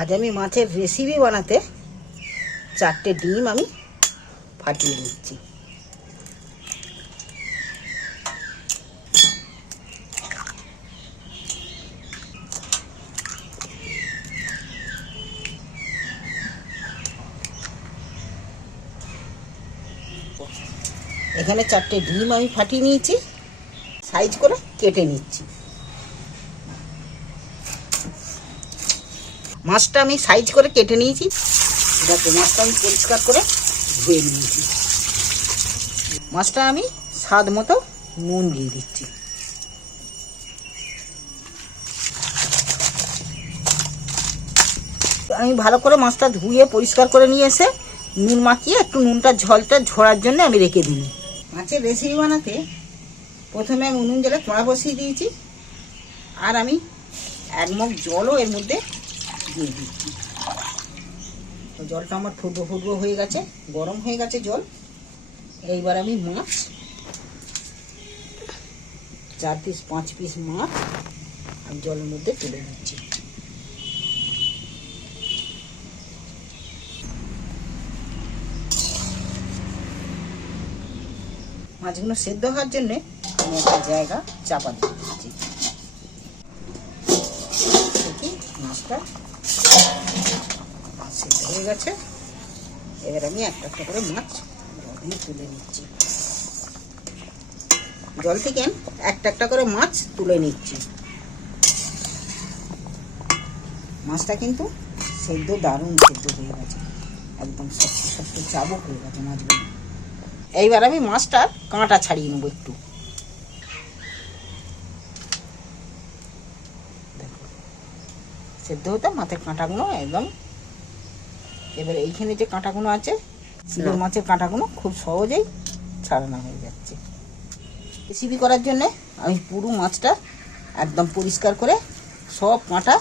আজ আমি মাছের রেসিপি বানাতে চারটে ডিম আমি ফাটিয়ে নিচ্ছি। এখানে চারটে ডিম আমি ফাটিয়ে নিয়েছি, সাইজ করে কেটে নিচ্ছি। মাছটা আমি সাইজ করে কেটে নিয়েছি। দেখো মাছটা আমি পরিষ্কার করে ধুয়ে নিয়েছি। মাছটা আমি স্বাদ মতো নুন দিয়ে দিচ্ছি। আমি ভালো করে মাছটা ধুয়ে পরিষ্কার করে নিয়ে এসে নুন মাখিয়ে একটু নুনটা ঝলটা ঝরার জন্য আমি রেখে দিই মাছের রেসিপি বানাতে প্রথমে আমি উনুন জলে কড়া বসিয়ে দিয়েছি। আর আমি এক মগ জলও এর মধ্যে দিয়ে দিচ্ছি তো জলটা আমার ফুটবো ফুটবো হয়ে গেছে, গরম হয়ে গেছে জল। এইবার আমি মাছ, চার পিস পাঁচ পিস মাছ আমি জলের মধ্যে তুলে নিচ্ছি। মাছগুলো সেদ্ধ হওয়ার জন্যে আমি একটা জায়গা চাপা দিয়ে দিচ্ছি। মাছটা সেদ্ধ হয়ে গেছে। এবার আমি একটা একটা করে মাছ জল তুলে নিচ্ছি। জল থেকে একটা একটা করে মাছ তুলে নিচ্ছি। মাছটা কিন্তু সেদ্ধ, দারুণ সেদ্ধ হয়ে গেছে। একদম শক্ত শক্ত চাবক হয়ে গেছে মাছগুলো। এইবার আমি মাছটার কাঁটা ছাড়িয়ে নেব একটু। সেদ্ধ হতে মাছের কাঁটাগুলো একদম এবার এইখানে যে কাঁটাগুলো আছে সিলভার মাছের কাঁটাগুলো খুব সহজেই ছাড়ানো হয়ে যাচ্ছে। রেসিপি করার জন্যে আমি পুরো মাছটা একদম পরিষ্কার করে সব কাঁটা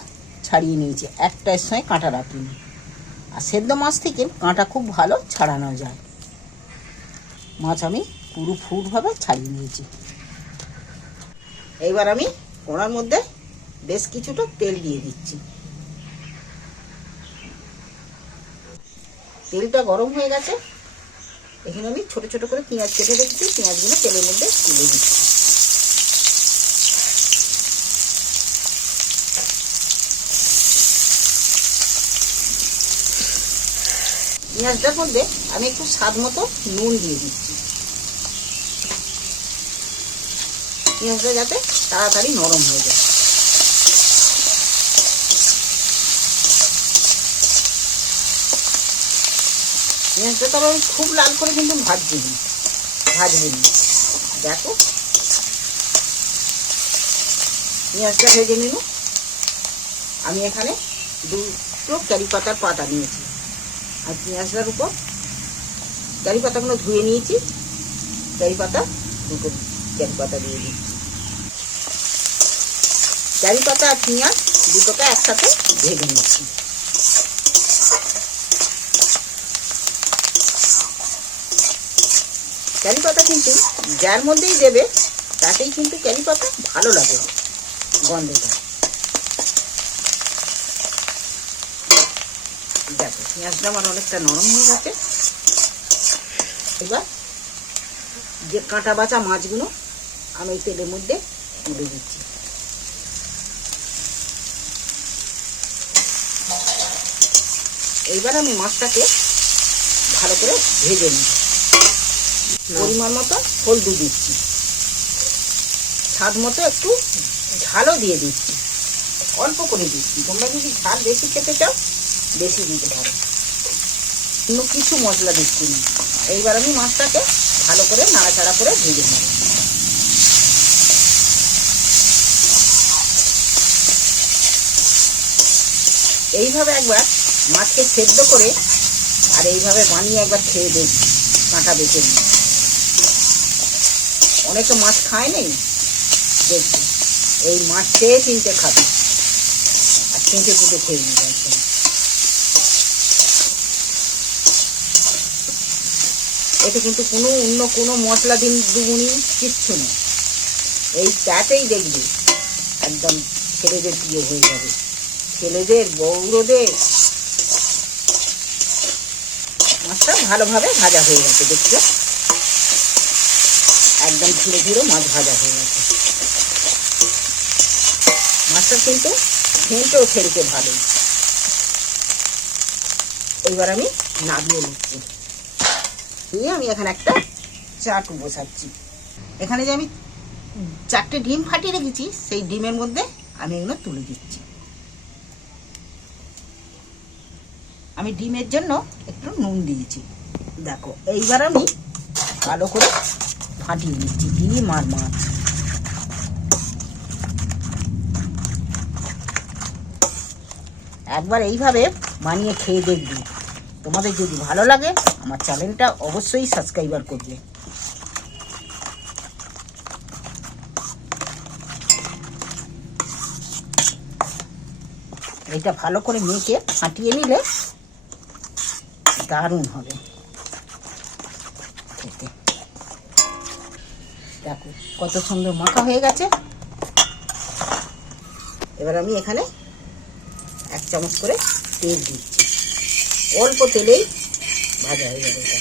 ছাড়িয়ে নিয়েছি। একটা সঙ্গে কাঁটা রাখিনি। আর সেদ্ধ মাছ থেকে কাঁটা খুব ভালো ছাড়ানো যায়। মাছ আমি পুরো ফুটভাবে ছাড়িয়ে নিয়েছি। এইবার আমি কড়ার মধ্যে বেশ কিছুটা তেল দিয়ে দিচ্ছি। তেলটা গরম হয়ে গেছে। এখানে আমি ছোট ছোট করে পেঁয়াজ কেটে রেখেছি। পেঁয়াজগুলো তেলের মধ্যে তুলে দিচ্ছি। পেঁয়াজটার মধ্যে আমি একটু স্বাদ মতো নুন দিয়ে দিচ্ছি। পেঁয়াজটা যাতে তাড়াতাড়ি নরম হয়ে যায়। পেঁয়াজটা তবে আমি খুব লাল করে কিন্তু ভাজছি নি। ভাজবো নি। দেখো। পেঁয়াজটা ভেজে নিল আমি এখানে দুটো ক্যারি পাতার পাতা নিয়েছি। আর পেঁয়াজটার উপর ক্যারি পাতাগুলো ধুয়ে নিয়েছি। ক্যারি পাতা দুটো ক্যারি পাতা দিয়ে দিচ্ছি। ক্যারি পাতা আর পেঁয়াজ দুটোকে একসাথে ভেজে নিচ্ছি। ক্যারি পাতা কিন্তু যার মধ্যেই দেবে, তাতেই কিন্তু ক্যারি পাতা ভালো লাগে গন্ধটা। দেখো, পেঁয়াজটা আমার অনেকটা নরম হয়ে গেছে। এবার যে কাঁটা বাছা মাছগুলো আমি এই তেলের মধ্যে তুলে দিচ্ছি। এইবার আমি মাছটাকে ভালো করে ভেজে নিই পরিমাণ মতো হলদি দিচ্ছি। স্বাদ মতো একটু ঝালও দিয়ে দিচ্ছি। অল্প করে দিচ্ছি। তোমরা যদি ঝাল বেশি খেতে চাও, বেশি দিতে পারো। অন্য কিছু মশলা দিচ্ছি না। এইবার আমি মাছটাকে ভালো করে নাড়াচাড়া করে ভেজে নেব। এইভাবে একবার মাছকে সেদ্ধ করে আর এইভাবে বানিয়ে একবার খেয়ে দেখি। কাঁটা বেছে নিই অনেকে মাছ খায় নেই। দেখবি। এই মাছ চেয়ে চিনতে খাবে। আর চিনতে পুঁতে খেয়ে নেবে একদম। এতে কিন্তু কোনো অন্য কোনো মশলা দিন দুগুনি কিচ্ছু নেই। এই চাটেই দেখবি একদম ছেলেদের প্রিয় হয়ে যাবে। ছেলেদের বৌরদের মাছটা ভালোভাবে ভাজা হয়ে গেছে, দেখছ? একদম ধীরে ধীরে মাছ ভাজা হয়ে গেছে। মাছটা কিন্তু সেন্টও ছেড়েছে ভালো। এইবার আমি নামিয়ে নিচ্ছি। দিয়ে আমি এখানে একটা চাটু বসাচ্ছি। এখানে যে আমি চারটে ডিম ফাটিয়ে রেখেছি, সেই ডিমের মধ্যে আমি এগুলো তুলে দিচ্ছি। আমি ডিমের জন্য একটু নুন দিয়েছি। দেখো, এইবার আমি ভালো করে ফাটিয়ে নিচ্ছি ডিম আর মাছ একবার এইভাবে বানিয়ে খেয়ে দেখবি। তোমাদের যদি ভালো লাগে, আমার চ্যানেলটা অবশ্যই সাবস্ক্রাইবার করবে। এটা ভালো করে মেখে ফাটিয়ে নিলে দারুণ হবে। খেতে। দেখো, কত সুন্দর মাখা হয়ে গেছে। এবার আমি এখানে এক চামচ করে তেল দিচ্ছি। অল্প তেলেই ভাজা হয়ে যাবে এটা।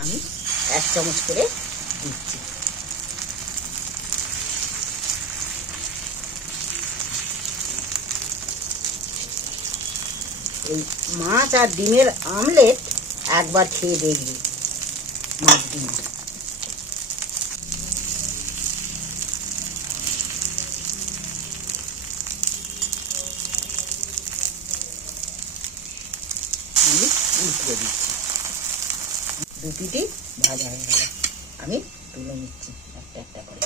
আমি এক চামচ করে দিচ্ছি। এই মাছ আর ডিমের আমলেট একবার খেয়ে দেখবি। মাছ ডিম আমি উল্টে দিচ্ছি। দু পিটি ভাজা হয়ে গেল। আমি তুলে নিচ্ছি একটা একটা করে।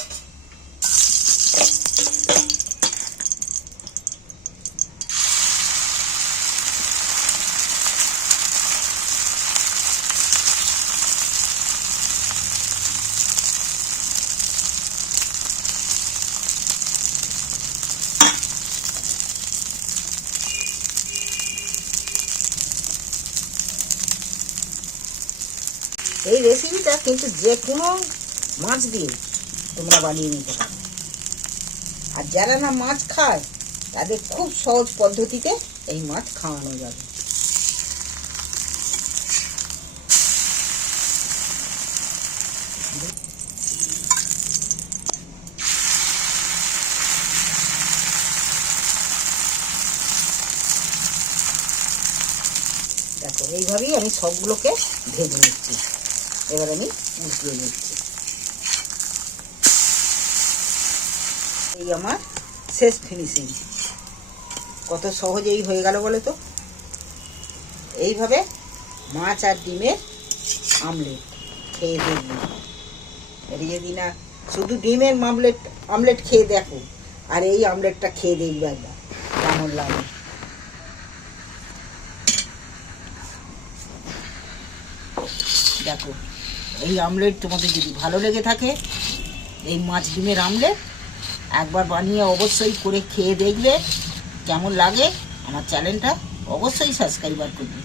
এই রেসিপিটা কিন্তু যে কোনো মাছ দিয়ে তোমরা বানিয়ে নিতে পারো। আর যারা না মাছ খায়, তাদের খুব সহজ পদ্ধতিতে এই মাছ খাওয়ানো যাবে। দেখো, এইভাবেই আমি সবগুলোকে ভেজে নিচ্ছি। এবার আমি উঠিয়ে নিচ্ছি। এই আমার শেষ ফিনিশিং কত সহজেই হয়ে গেল বলে তো? এইভাবে মাছ আর ডিমের আমলেট খেয়ে দেখবি। এটা যদি না, শুধু ডিমের আমলেট আমলেট খেয়ে দেখো, আর এই আমলেটটা খেয়ে দেখবে একবার। কেমন লাগে? দেখো এই আমলেট তোমাদের যদি ভালো লেগে থাকে, এই মাছ ডিমের আমলেট একবার বানিয়ে অবশ্যই করে খেয়ে দেখবে কেমন লাগে, আমার চ্যানেলটা অবশ্যই সাবস্ক্রাইবার করবে।